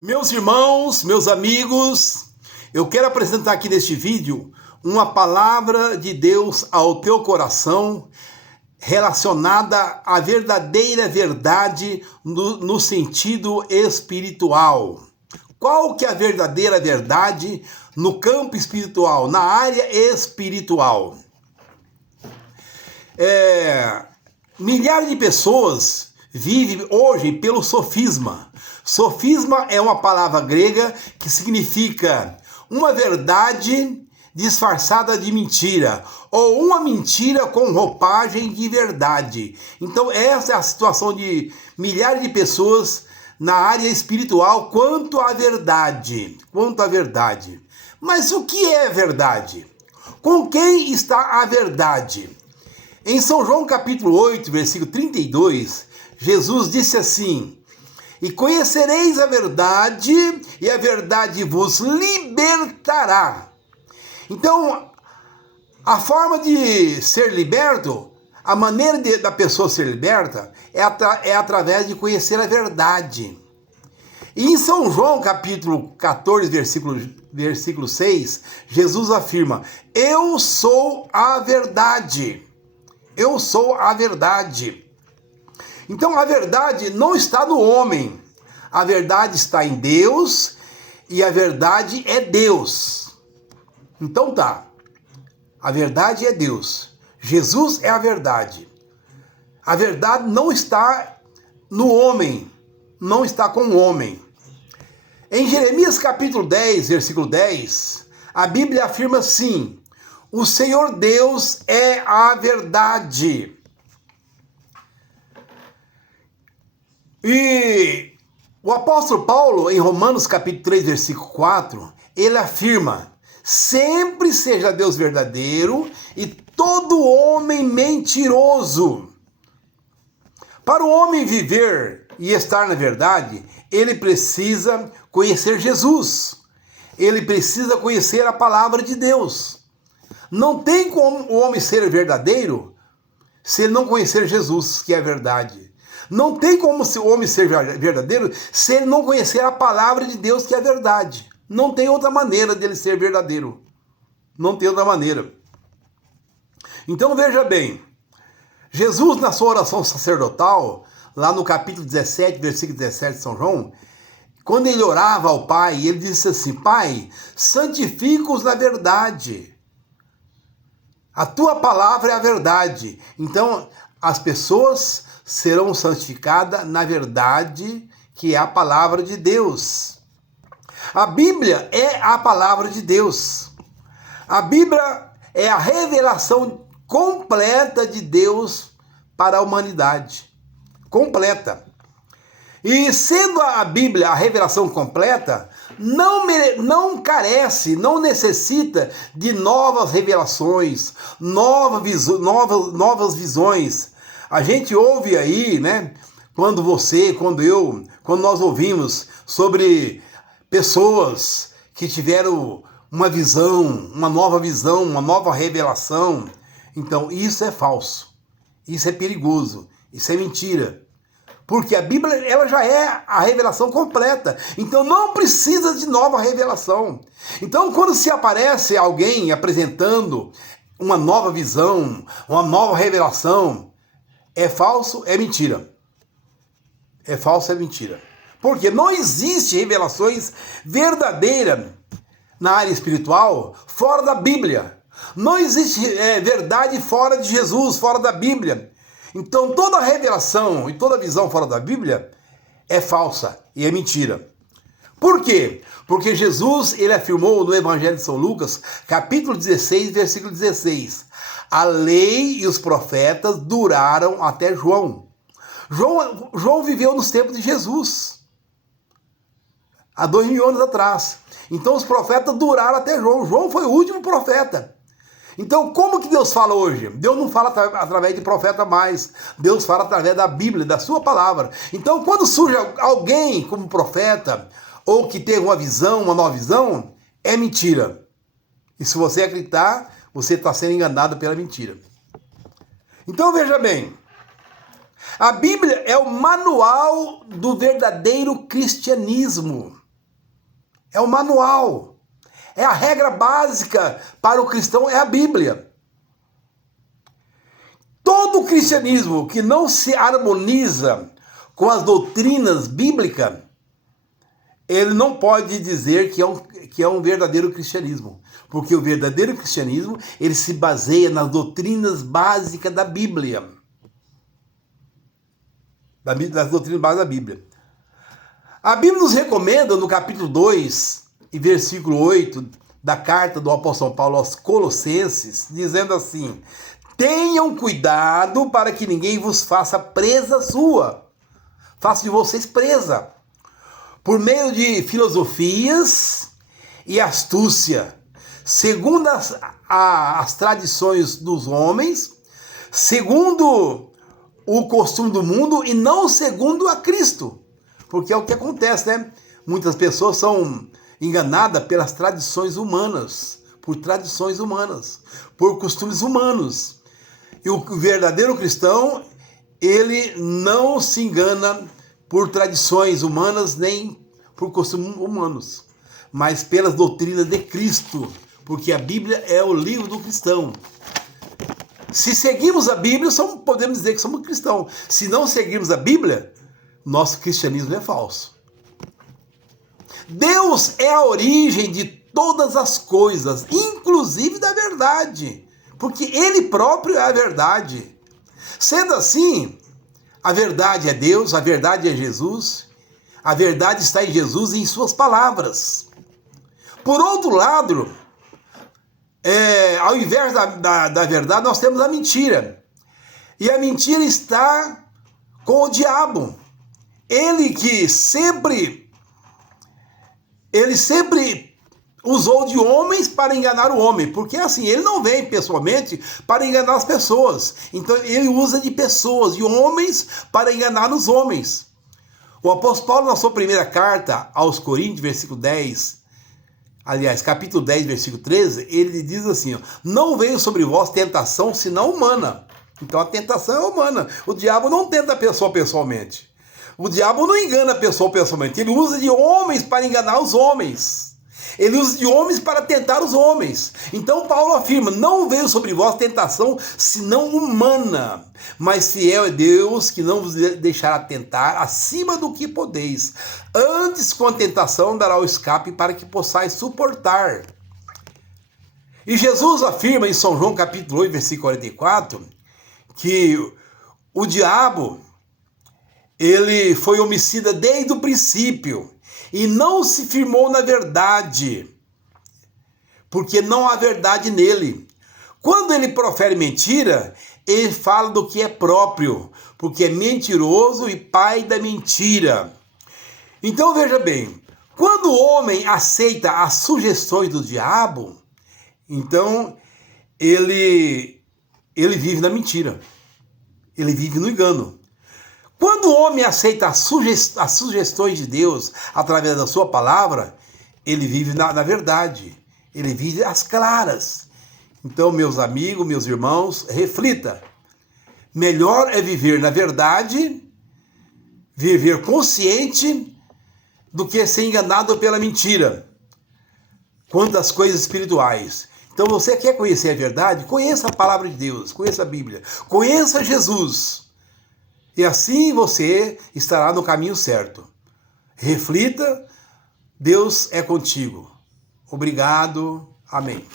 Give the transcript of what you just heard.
Meus irmãos, meus amigos, eu quero apresentar aqui neste vídeo uma palavra de Deus ao teu coração relacionada à verdadeira verdade no sentido espiritual. Qual que é a verdadeira verdade no campo espiritual, na área espiritual? Milhares de pessoas vivem hoje pelo sofisma. Sofisma é uma palavra grega que significa uma verdade disfarçada de mentira, ou uma mentira com roupagem de verdade. Então essa é a situação de milhares de pessoas na área espiritual quanto à verdade. Mas o que é verdade? Com quem está a verdade? Em São João capítulo 8, versículo 32, Jesus disse assim: "E conhecereis a verdade, e a verdade vos libertará." Então, a forma de ser liberto, a maneira da pessoa ser liberta, é através de conhecer a verdade. E em São João capítulo 14, versículo 6, Jesus afirma: "Eu sou a verdade." Eu sou a verdade. Então a verdade não está no homem. A verdade está em Deus e a verdade é Deus. Então tá. A verdade é Deus. Jesus é a verdade. A verdade não está no homem. Não está com o homem. Em Jeremias capítulo 10, versículo 10, a Bíblia afirma assim: "O Senhor Deus é a verdade." E o apóstolo Paulo, em Romanos capítulo 3, versículo 4, ele afirma: "Sempre seja Deus verdadeiro e todo homem mentiroso." Para o homem viver e estar na verdade, ele precisa conhecer Jesus. Ele precisa conhecer a palavra de Deus. Não tem como o homem ser verdadeiro se ele não conhecer Jesus, que é a verdade. Não tem como o homem ser verdadeiro se ele não conhecer a palavra de Deus, que é a verdade. Não tem outra maneira dele ser verdadeiro. Não tem outra maneira. Então veja bem, Jesus na sua oração sacerdotal, lá no capítulo 17, versículo 17 de São João, quando ele orava ao Pai, ele disse assim: "Pai, santifica-os na verdade. A tua palavra é a verdade." Então, as pessoas serão santificadas na verdade, que é a palavra de Deus. A Bíblia é a palavra de Deus. A Bíblia é a revelação completa de Deus para a humanidade. Completa. E sendo a Bíblia a revelação completa, não carece, não necessita de novas revelações, novas visões. A gente ouve aí, né? Quando nós ouvimos sobre pessoas que tiveram uma visão, uma nova revelação. Então, isso é falso, isso é perigoso, isso é mentira. Porque a Bíblia, ela já é a revelação completa. Então não precisa de nova revelação. Então quando se aparece alguém apresentando uma nova visão, uma nova revelação, é falso, é mentira. É falso, é mentira. Porque não existe revelações verdadeiras na área espiritual fora da Bíblia. Não existe verdade fora de Jesus, fora da Bíblia. Então toda revelação e toda visão fora da Bíblia é falsa e é mentira. Por quê? Porque Jesus, ele afirmou no Evangelho de São Lucas, capítulo 16, versículo 16: "A lei e os profetas duraram até João." João viveu nos tempos de Jesus, há 2000 anos atrás. Então os profetas duraram até João. João foi o último profeta. Então, como que Deus fala hoje? Deus não fala através de profeta mais. Deus fala através da Bíblia, da sua palavra. Então, quando surge alguém como profeta, ou que teve uma visão, uma nova visão, é mentira. E se você acreditar, você está sendo enganado pela mentira. Então, veja bem. A Bíblia é o manual do verdadeiro cristianismo. é o manual, é a regra básica para o cristão, é a Bíblia. Todo cristianismo que não se harmoniza com as doutrinas bíblicas, ele não pode dizer que é um verdadeiro cristianismo. Porque o verdadeiro cristianismo, ele se baseia nas doutrinas básicas da Bíblia. Das doutrinas básicas da Bíblia. A Bíblia nos recomenda, no capítulo 2, e versículo 8, da carta do apóstolo Paulo aos Colossenses, dizendo assim: tenham cuidado para que ninguém vos faça presa sua. Faça de vocês presa. Por meio de filosofias e astúcia, segundo as tradições dos homens, segundo o costume do mundo e não segundo a Cristo. Porque é o que acontece, né? Muitas pessoas são enganadas pelas tradições humanas, por tradições humanas, por costumes humanos. E o verdadeiro cristão, ele não se engana por tradições humanas nem por costumes humanos, mas pelas doutrinas de Cristo, porque a Bíblia é o livro do cristão. Se seguimos a Bíblia, podemos dizer que somos cristãos. Se não seguirmos a Bíblia, nosso cristianismo é falso. Deus é a origem de todas as coisas, inclusive da verdade, porque Ele próprio é a verdade. Sendo assim, a verdade é Deus, a verdade é Jesus, a verdade está em Jesus e em suas palavras. Por outro lado, ao invés da verdade, nós temos a mentira. E a mentira está com o diabo. Ele sempre usou de homens para enganar o homem, porque assim, ele não vem pessoalmente para enganar as pessoas. Então ele usa de pessoas, de homens, para enganar os homens. O apóstolo Paulo, na sua primeira carta aos Coríntios, versículo 10, aliás, capítulo 10, versículo 13, ele diz assim, ó, não veio sobre vós tentação senão humana. Então a tentação é humana. O diabo não tenta a pessoa pessoalmente. O diabo não engana a pessoa pessoalmente. Ele usa de homens para enganar os homens. Ele usa de homens para tentar os homens. Então Paulo afirma, não veio sobre vós tentação senão humana, mas fiel é Deus que não vos deixará tentar acima do que podeis. Antes com a tentação dará o escape para que possais suportar. E Jesus afirma em São João capítulo 8, versículo 44, que o diabo, ele foi homicida desde o princípio e não se firmou na verdade, porque não há verdade nele. Quando ele profere mentira, ele fala do que é próprio, porque é mentiroso e pai da mentira. Então veja bem, quando o homem aceita as sugestões do diabo, então ele vive na mentira, ele vive no engano. Quando o homem aceita as sugestões de Deus através da sua palavra, ele vive na verdade, ele vive às claras. Então, meus amigos, meus irmãos, reflita. Melhor é viver na verdade, viver consciente, do que ser enganado pela mentira. Quanto às coisas espirituais. Então, você quer conhecer a verdade? Conheça a palavra de Deus, conheça a Bíblia, conheça Jesus. E assim você estará no caminho certo. Reflita, Deus é contigo. Obrigado. Amém.